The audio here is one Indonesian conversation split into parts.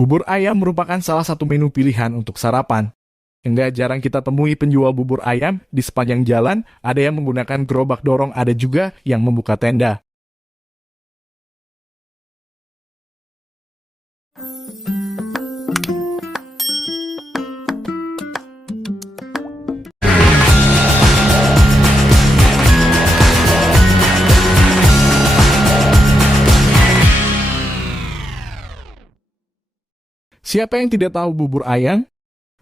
Bubur ayam merupakan salah satu menu pilihan untuk sarapan. Enggak jarang kita temui penjual bubur ayam di sepanjang jalan, ada yang menggunakan gerobak dorong, ada juga yang membuka tenda. Siapa yang tidak tahu bubur ayam?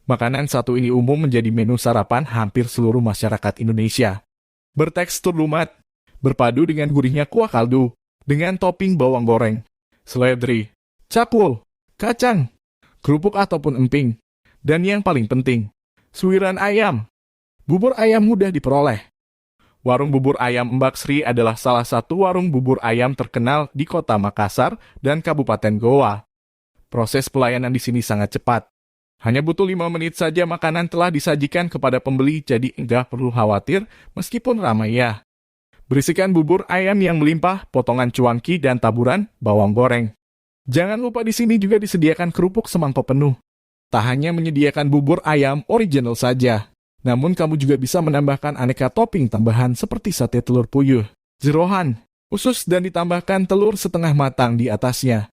Makanan satu ini umum menjadi menu sarapan hampir seluruh masyarakat Indonesia. Bertekstur lumat, berpadu dengan gurihnya kuah kaldu, dengan topping bawang goreng, seledri, cakwe, kacang, kerupuk ataupun emping, dan yang paling penting, suiran ayam. Bubur ayam mudah diperoleh. Warung bubur ayam Mbak Sri adalah salah satu warung bubur ayam terkenal di Kota Makassar dan Kabupaten Gowa. Proses pelayanan di sini sangat cepat. Hanya butuh 5 menit saja makanan telah disajikan kepada pembeli, jadi enggak perlu khawatir meskipun ramai ya. Berisikan bubur ayam yang melimpah, potongan cuanki dan taburan bawang goreng. Jangan lupa di sini juga disediakan kerupuk semangkok penuh. Tak hanya menyediakan bubur ayam original saja, namun kamu juga bisa menambahkan aneka topping tambahan seperti sate telur puyuh, jeroan, usus dan ditambahkan telur setengah matang di atasnya.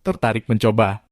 Tertarik mencoba?